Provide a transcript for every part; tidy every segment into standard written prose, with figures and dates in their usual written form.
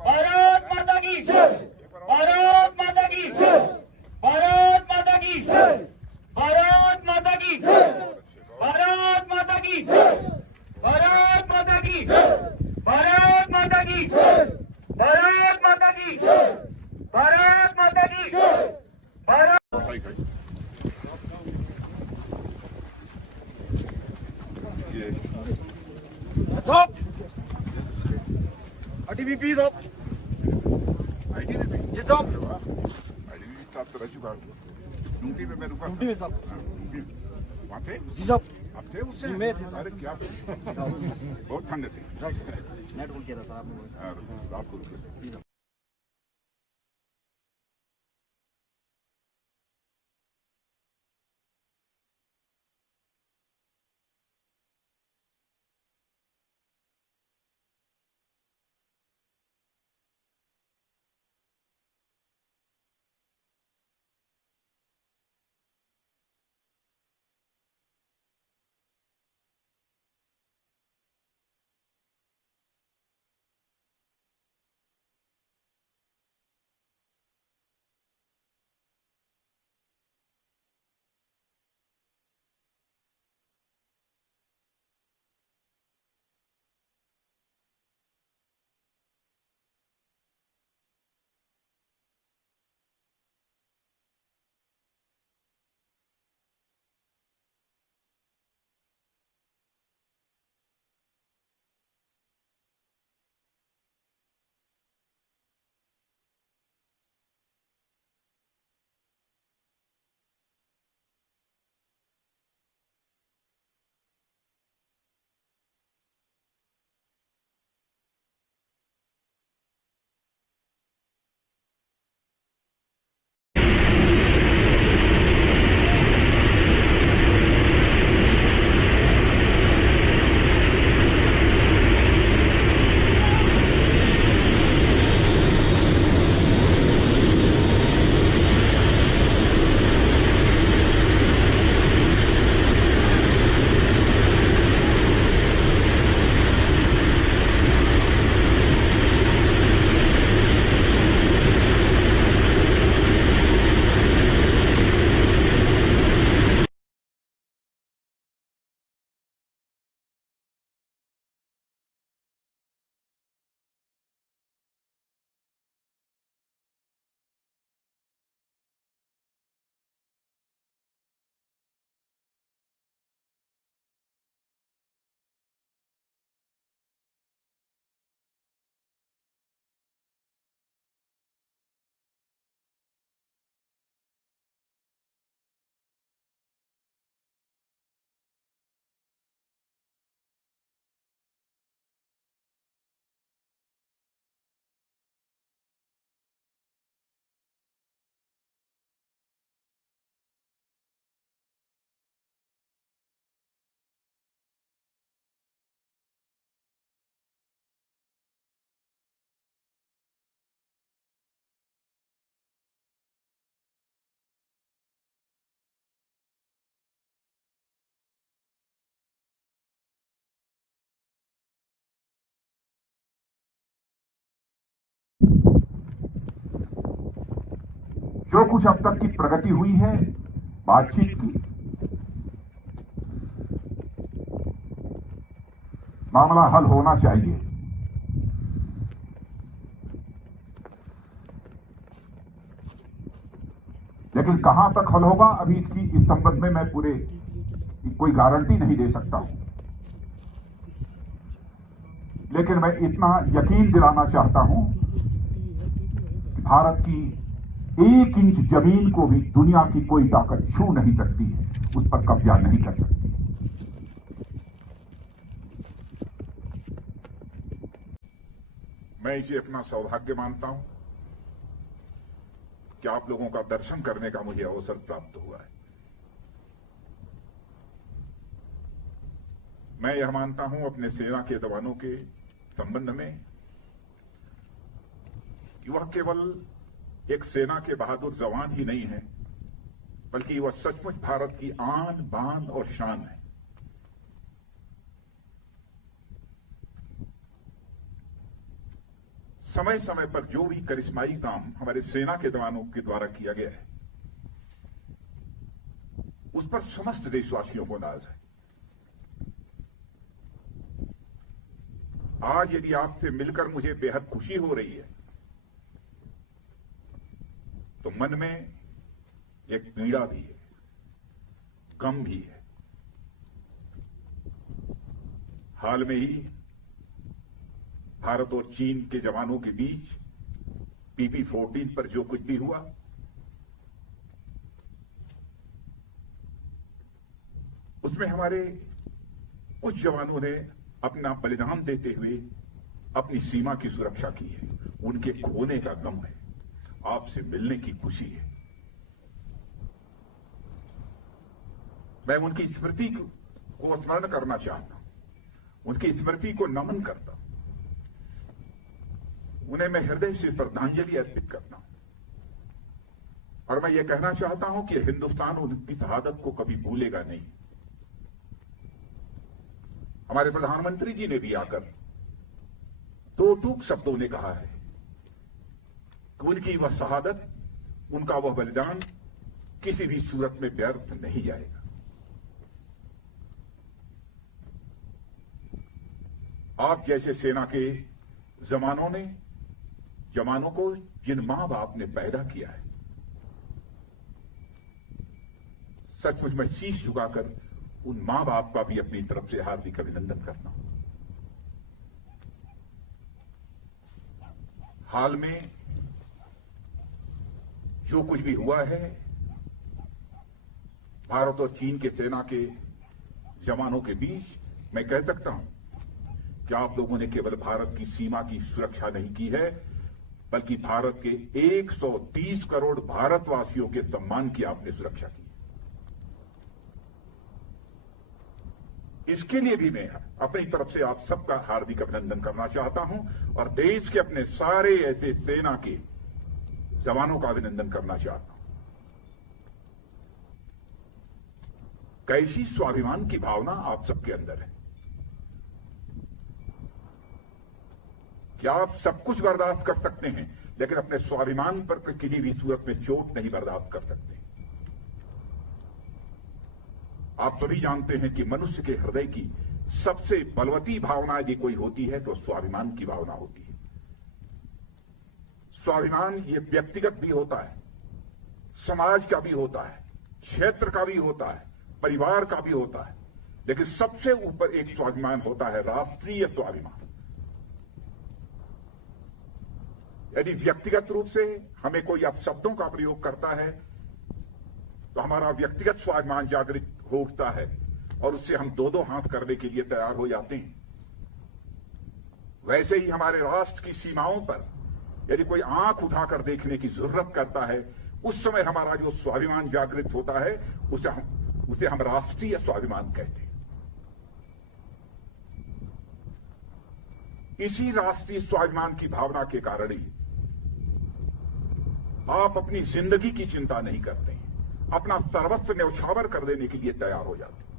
भारत माता की भारत माता की भारत माता की भारत माता की भारत माता की भारत माता की भारत माता की भारत माता की भारत माता की Bharat Top! ITBP top! ITBP ये top! साहब तो रह चुका हूँ। ड्यूटी में मैं रुका ड्यूटी में साहब। वहाँ थे जी साहब। आप थे उससे जी, मैं थे अरे क्या बहुत ठंड थी राइट सर नेट ऑन किया था सर आपने रात को रुके जो कुछ अब तक की प्रगति हुई है बातचीत की मामला हल होना चाहिए। लेकिन कहां तक हल होगा अभी इस संबंध में मैं पूरे कोई गारंटी नहीं दे सकता हूं। लेकिन मैं इतना यकीन दिलाना चाहता हूं कि भारत की 1 इंच जमीन को भी दुनिया की कोई ताकत छू नहीं सकती है, उस पर कब्जा नहीं कर सकती। मैं इसे अपना सौभाग्य मानता हूं कि आप लोगों का दर्शन करने का मुझे अवसर प्राप्त हुआ है। मैं यह मानता हूं अपने सेना के जवानों के संबंध में कि वह केवल एक सेना के बहादुर जवान ही नहीं है, बल्कि वह सचमुच भारत की आन बान और शान है। समय समय पर जो भी करिश्माई काम हमारे सेना के जवानों के द्वारा किया गया है, उस पर समस्त देशवासियों को नाज है। आज यदि आपसे मिलकर मुझे बेहद खुशी हो रही है, तो मन में एक पीड़ा भी है, गम भी है। हाल में ही भारत और चीन के जवानों के बीच PP-14 पर जो कुछ भी हुआ, उसमें हमारे कुछ जवानों ने अपना बलिदान देते हुए अपनी सीमा की सुरक्षा की है। उनके खोने का गम है, आपसे मिलने की खुशी है। मैं उनकी स्मृति को स्मरण करना चाहता हूं, उनकी स्मृति को नमन करता हूं, उन्हें मैं हृदय से श्रद्धांजलि अर्पित करता हूं। और मैं ये कहना चाहता हूं कि हिंदुस्तान उनकी शहादत को कभी भूलेगा नहीं। हमारे प्रधानमंत्री जी ने भी आकर दो टूक शब्दों ने कहा है कि उनकी वह शहादत, उनका वह बलिदान किसी भी सूरत में व्यर्थ नहीं जाएगा। आप जैसे सेना के जवानों को जिन मां बाप ने पैदा किया है, सचमुच में शीश झुकाकर उन मां बाप का भी अपनी तरफ से हार्दिक अभिनंदन करता हूं। हाल में जो कुछ भी हुआ है, भारत और चीन के सेना के जवानों के बीच, मैं कह सकता हूं कि आप लोगों ने केवल भारत की सीमा की सुरक्षा नहीं की है, बल्कि भारत के 130 करोड़ भारतवासियों के सम्मान की आपने सुरक्षा की। इसके लिए भी मैं अपनी तरफ से आप सबका हार्दिक अभिनंदन करना चाहता हूं और देश के अपने सारे ऐसे सेना के जवानों का अभिनंदन करना चाहता हूं। कैसी स्वाभिमान की भावना आप सबके अंदर है। क्या आप सब कुछ बर्दाश्त कर सकते हैं, लेकिन अपने स्वाभिमान पर किसी भी सूरत में चोट नहीं बर्दाश्त कर सकते। आप सभी जानते हैं कि मनुष्य के हृदय की सबसे बलवती भावना यदि कोई होती है तो स्वाभिमान की भावना होती है। स्वाभिमान ये व्यक्तिगत भी होता है, समाज का भी होता है, क्षेत्र का भी होता है, परिवार का भी होता है, लेकिन सबसे ऊपर एक स्वाभिमान होता है, राष्ट्रीय स्वाभिमान। यदि व्यक्तिगत रूप से हमें कोई अपशब्दों का प्रयोग करता है तो हमारा व्यक्तिगत स्वाभिमान जागृत हो उठता है और उससे हम दो दो हाथ करने के लिए तैयार हो जाते हैं। वैसे ही हमारे राष्ट्र की सीमाओं पर यदि कोई आंख उठाकर देखने की जरूरत करता है, उस समय हमारा जो स्वाभिमान जागृत होता है उसे हम राष्ट्रीय स्वाभिमान कहते हैं। इसी राष्ट्रीय स्वाभिमान की भावना के कारण ही आप अपनी जिंदगी की चिंता नहीं करते हैं, अपना सर्वस्व न्यौछावर कर देने के लिए तैयार हो जाते हैं।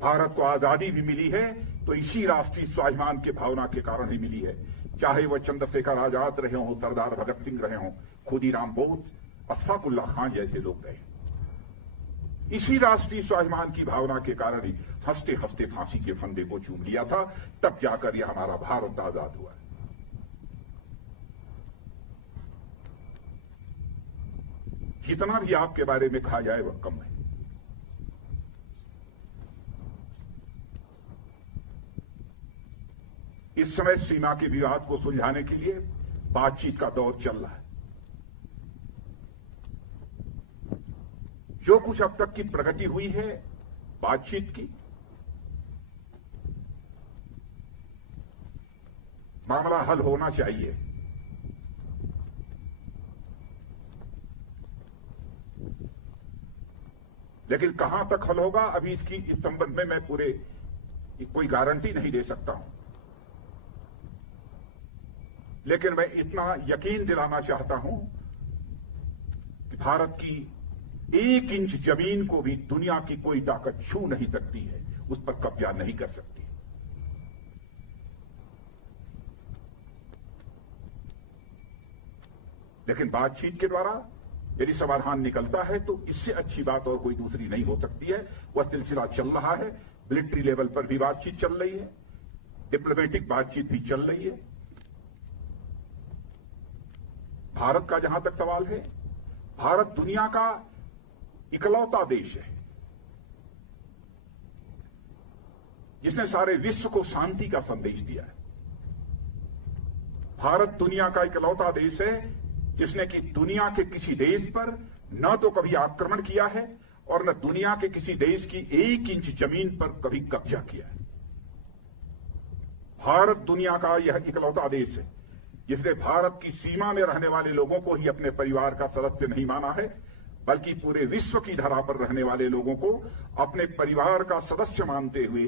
भारत को आजादी भी मिली है तो इसी राष्ट्रीय स्वाभिमान के भावना के कारण ही मिली है। चाहे वह चंद्रशेखर आजाद रहे हों, सरदार भगत सिंह रहे हों, खुदीराम बोस, अशफाकुल्ला खान जैसे लोग रहे। इसी राष्ट्रीय स्वाभिमान की भावना के कारण ही हंसते हंसते फांसी के फंदे को चूम लिया था, तब जाकर यह हमारा भारत आजाद हुआ। जितना भी आपके बारे में कहा जाए वह कम है। इस समय सीमा के विवाद को सुलझाने के लिए बातचीत का दौर चल रहा है। जो कुछ अब तक की प्रगति हुई है बातचीत की, मामला हल होना चाहिए। लेकिन कहां तक हल होगा, अभी इस संबंध में मैं कोई गारंटी नहीं दे सकता हूं। लेकिन मैं इतना यकीन दिलाना चाहता हूं कि भारत की 1 इंच जमीन को भी दुनिया की कोई ताकत छू नहीं सकती है, उस पर कब्जा नहीं कर सकती। लेकिन बातचीत के द्वारा यदि समाधान निकलता है तो इससे अच्छी बात और कोई दूसरी नहीं हो सकती है। वह सिलसिला चल रहा है, मिलिट्री लेवल पर भी बातचीत चल रही है, डिप्लोमेटिक बातचीत भी चल रही है। भारत का जहां तक सवाल है, भारत दुनिया का इकलौता देश है जिसने सारे विश्व को शांति का संदेश दिया है। भारत दुनिया का इकलौता देश है जिसने कि दुनिया के किसी देश पर न तो कभी आक्रमण किया है और न दुनिया के किसी देश की 1 इंच जमीन पर कभी कब्जा किया है। भारत दुनिया का यह इकलौता देश है जिसने भारत की सीमा में रहने वाले लोगों को ही अपने परिवार का सदस्य नहीं माना है, बल्कि पूरे विश्व की धरा पर रहने वाले लोगों को अपने परिवार का सदस्य मानते हुए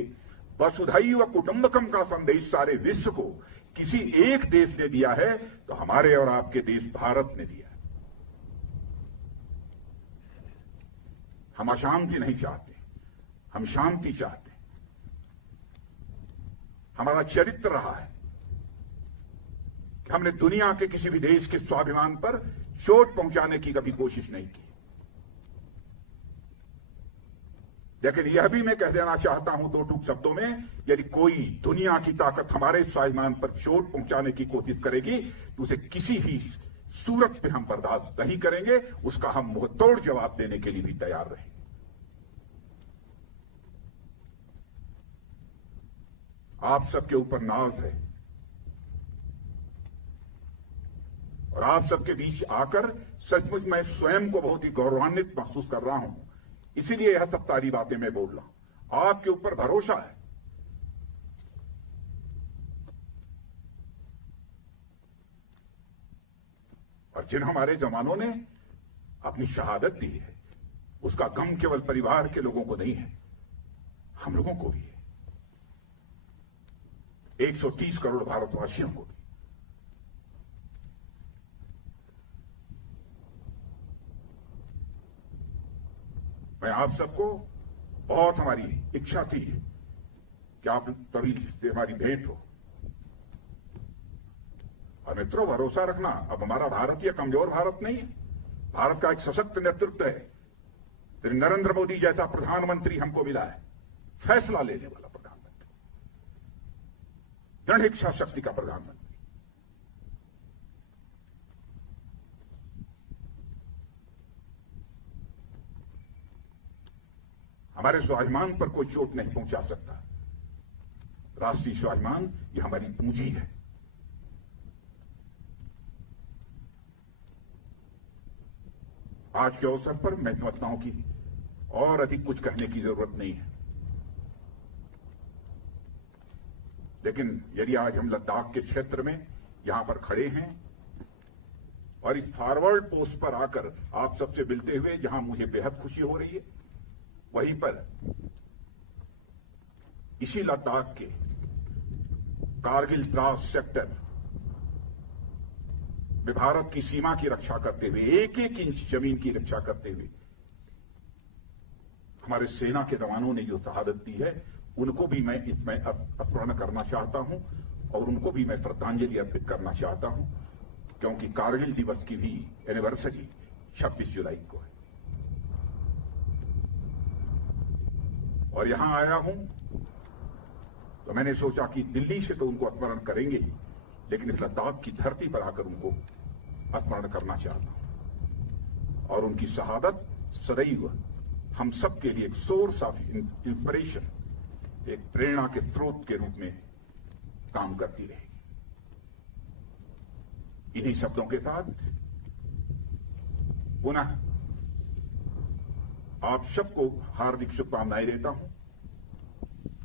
वसुधैव कुटुंबकम का संदेश सारे विश्व को किसी एक देश ने दिया है तो हमारे और आपके देश भारत ने दिया है। हम अशांति नहीं चाहते, हम शांति चाहते हैं। हमारा चरित्र रहा है कि हमने दुनिया के किसी भी देश के स्वाभिमान पर चोट पहुंचाने की कभी कोशिश नहीं की। लेकिन यह भी मैं कह देना चाहता हूं 2 टूक शब्दों में, यदि कोई दुनिया की ताकत हमारे स्वाभिमान पर चोट पहुंचाने की कोशिश करेगी तो उसे किसी भी सूरत पे हम बर्दाश्त नहीं करेंगे, उसका हम मुंहतोड़ जवाब देने के लिए भी तैयार रहेंगे। आप सबके ऊपर नाज है और आप सबके बीच आकर सचमुच मैं स्वयं को बहुत ही गौरवान्वित महसूस कर रहा हूं। इसीलिए यह सब सारी बातें मैं बोल रहा हूं। आपके ऊपर भरोसा है। और जिन हमारे जवानों ने अपनी शहादत दी है उसका गम केवल परिवार के लोगों को नहीं है, हम लोगों को भी है, 130 करोड़ भारतवासियों को भी। मैं आप सबको, बहुत हमारी इच्छा थी कि आप तभी से हमारी भेंट हो। और मित्रों, भरोसा रखना, अब हमारा भारत यह कमजोर भारत नहीं है। भारत का एक सशक्त नेतृत्व है। फिर नरेंद्र मोदी जैसा प्रधानमंत्री हमको मिला है, फैसला लेने वाला प्रधानमंत्री, दृढ़ इच्छा शक्ति का प्रधानमंत्री। हमारे स्वाभिमान पर कोई चोट नहीं पहुंचा सकता। राष्ट्रीय स्वाभिमान यह हमारी पूंजी है। आज के अवसर पर मैं समझता हूं कि और अधिक कुछ कहने की जरूरत नहीं है। लेकिन यदि आज हम लद्दाख के क्षेत्र में यहां पर खड़े हैं और इस फॉरवर्ड पोस्ट पर आकर आप सबसे मिलते हुए जहां मुझे बेहद खुशी हो रही है, वहीं पर इसी लद्दाख के कारगिल द्रास सेक्टर में भारत की सीमा की रक्षा करते हुए, 1-1 इंच जमीन की रक्षा करते हुए हमारे सेना के जवानों ने जो शहादत दी है, उनको भी मैं इसमें स्मरण करना चाहता हूं और उनको भी मैं श्रद्धांजलि अर्पित करना चाहता हूं, क्योंकि कारगिल दिवस की भी एनिवर्सरी 26 जुलाई को है। और यहां आया हूं तो मैंने सोचा कि दिल्ली से तो उनको स्मरण करेंगे ही, लेकिन इस लद्दाख की धरती पर आकर उनको स्मरण करना चाहता हूं। और उनकी शहादत सदैव हम सब के लिए एक सोर्स ऑफ इंस्पिरेशन, एक प्रेरणा के स्रोत के रूप में काम करती रहेगी। इन्हीं शब्दों के साथ पुनः आप सबको हार्दिक शुभकामनाएं देता हूं।